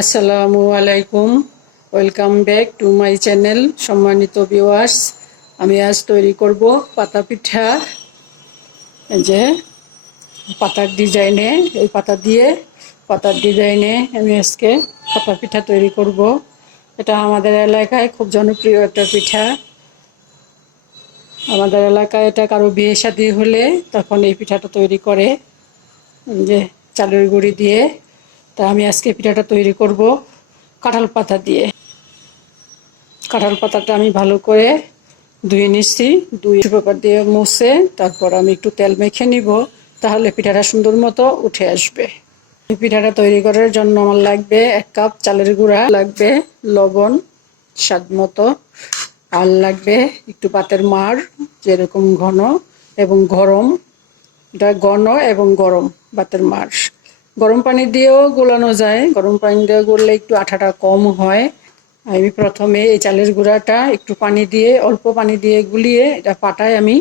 আসসালামু আলাইকুম। Welcome back to my channel. সম্মানিত ভিউয়ার্স, আমি আজ তৈরি করব পাতা পিঠা। এই যে পাতার ডিজাইনে, এই পাতার ডিজাইনে আমি আজকে পাতা পিঠা তৈরি করব। এটা আমাদের এলাকায় খুব জনপ্রিয় একটা পিঠা। আমাদের এলাকায় এটা কারো বিয়ে শাদী হলে তখন এই পিঠাটা তৈরি করে, এই যে চালের গুঁড়ি দিয়ে। তা আমি আজকে পিঠাটা তৈরি করব কাঁঠাল পাতা দিয়ে। কাঁঠাল পাতাটা আমি ভালো করে ধুয়ে নিচ্ছি, ধুয়ে পেপার দিয়ে মুছে তারপর আমি একটু তেল মেখে নিব, তাহলে পিঠাটা সুন্দর মতো উঠে আসবে। এই পিঠাটা তৈরি করার জন্য আমার লাগবে 1 কাপ চালের গুঁড়া, লাগবে লবণ স্বাদ মতো, আর লাগবে একটু পাতের মাড়, যেরকম ঘন এবং গরম, এটা ঘন এবং গরম পাতের মাড়। গরম পানি দিয়েও গোলানো যায়, গরম পানি দিয়ে গড়লে একটু আঠাটা কম হয়। আমি প্রথমে এই চালের গুঁড়াটা একটু পানি দিয়ে, অল্প পানি দিয়ে গুলিয়ে এটা পাটায় আমি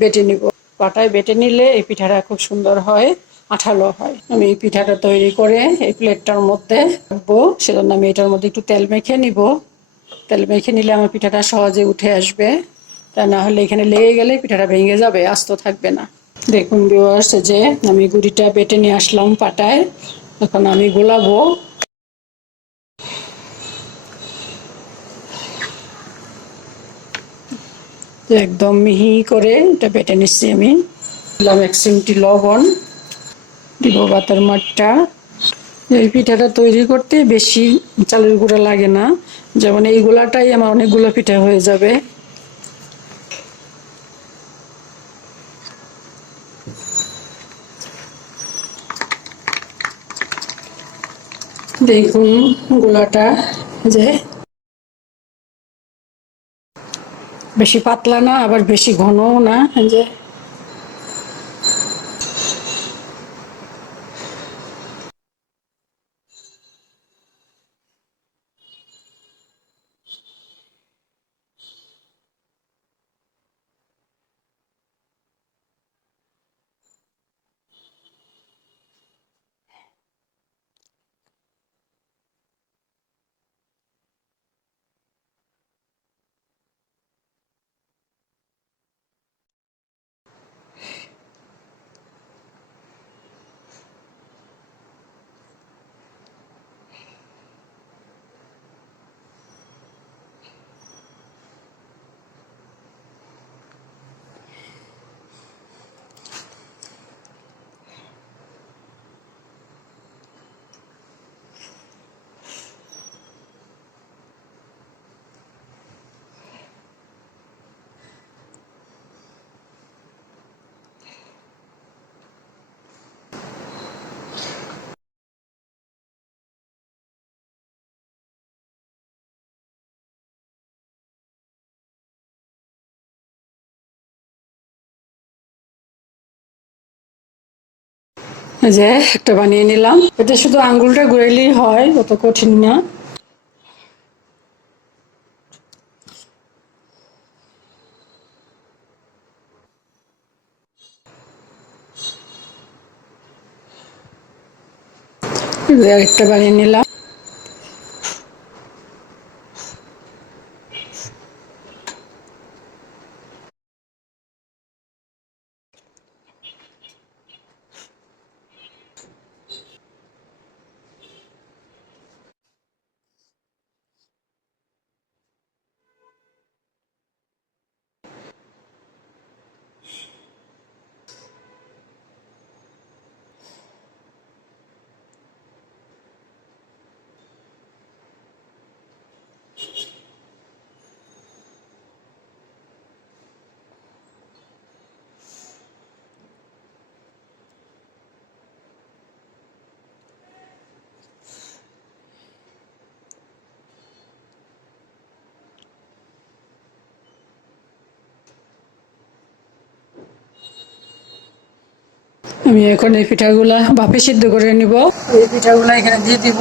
বেটে নিব। পাটায় বেটে নিলে এই পিঠাটা খুব সুন্দর হয়, আঠালো হয়। আমি এই পিঠাটা তৈরি করে এই প্লেটটার মধ্যে রাখবো, সেজন্য আমি এটার মধ্যে একটু তেল মেখে নিব। তেল মেখে নিলে আমার পিঠাটা সহজে উঠে আসবে, তা না হলে এখানে লেগে গেলে পিঠাটা ভেঙে যাবে, আস্ত থাকবে না। দেখুন ভিউয়ার্স, যে আমি গুঁড়িটা বেটে নিয়ে আসলাম পাটায়, এখন আমি গোলাবো। একদম মিহি করে এটা বেটে নিচ্ছি আমি। দিলাম 1 চিমটি লবণ, দিব বাটার মাঠটা। এই পিঠাটা তৈরি করতে বেশি চালের গুঁড়া লাগে না, যেমন এই গোলাটাই আমার অনেকগুলো পিঠা হয়ে যাবে। দেখুন গোলাটা যে বেশি পাতলা না আবার বেশি ঘনও না, যে যে একটা বানিয়ে নিলাম। এটা শুধু আঙ্গুলটা ঘুরাইলেই হয়, অত কঠিন না। একটা বানিয়ে নিলাম। আমি এখন এই পিঠাগুলা ভাপে সিদ্ধ করে নিব। এই পিঠাগুলা এখানে দিয়ে দিব।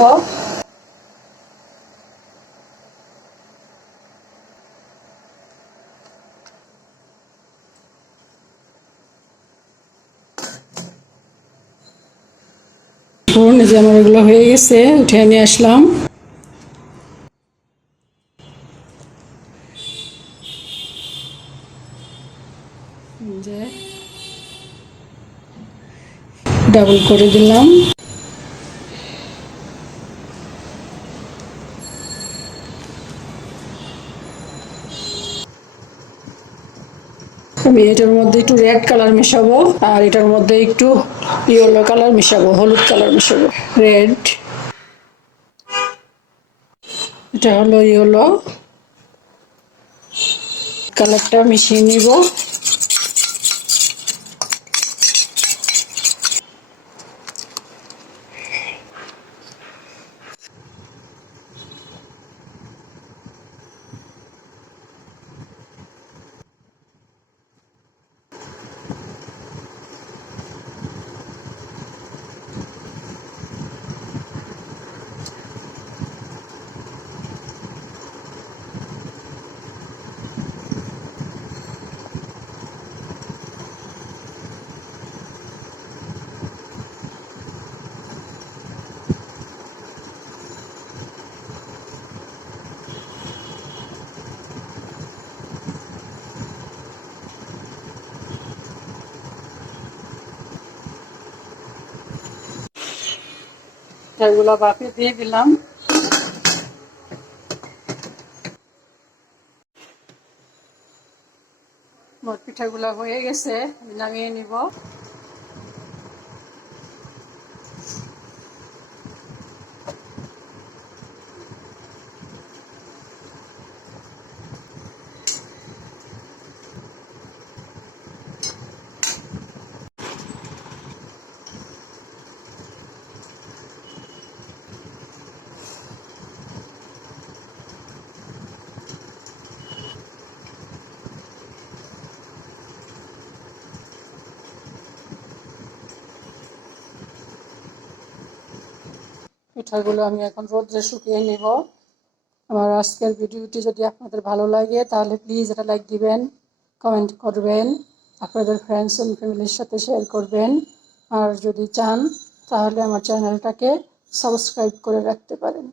এই যে আমার এগুলো হয়ে গেছে, উঠে নিয়ে আসলাম। যে ডাবল করে দিলাম। আমি এটার মধ্যে একটু রেড কালার মেশাবো, আর এটার মধ্যে একটু ইয়েলো কালার মেশাবো, হলুদ কালার মেশাবো। রেড, এটা হলো ইয়েলো কালারটা মিশিয়ে নিব। এগুলো বাপে দিয়ে দিলাম। মোট পিঠাগুলো হয়ে গেছে, নামিয়ে নিব। পিঠাগুলো আমি এখন রোদ্রে শুকিয়ে নিব। আমার আজকের ভিডিওটি যদি আপনাদের ভালো লাগে তাহলে প্লিজ এটা লাইক দিবেন, কমেন্ট করবেন, আপনাদের ফ্রেন্ডস এন্ড ফ্যামিলির সাথে শেয়ার করবেন। আর যদি চান তাহলে আমার চ্যানেলটাকে সাবস্ক্রাইব করে রাখতে পারেন।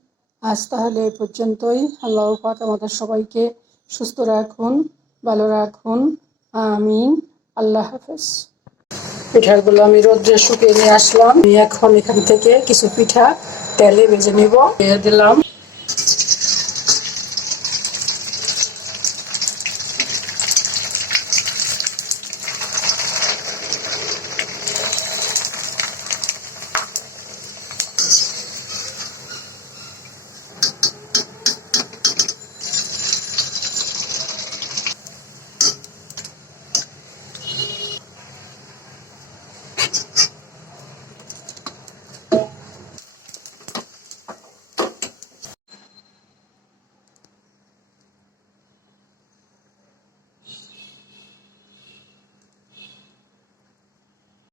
আজ তাহলে এই পর্যন্তই। আল্লাহ পাক আমাদের সবাইকে সুস্থ রাখুন, ভালো রাখুন, আমিন। আল্লাহ হাফেজ। পিঠাগুলো আমি রোদ্রে শুকিয়ে নিয়ে আসলাম। আমি এখন এখান থেকে কিছু পিঠা তেলে ভেজে নিব, দিয়ে দিলাম।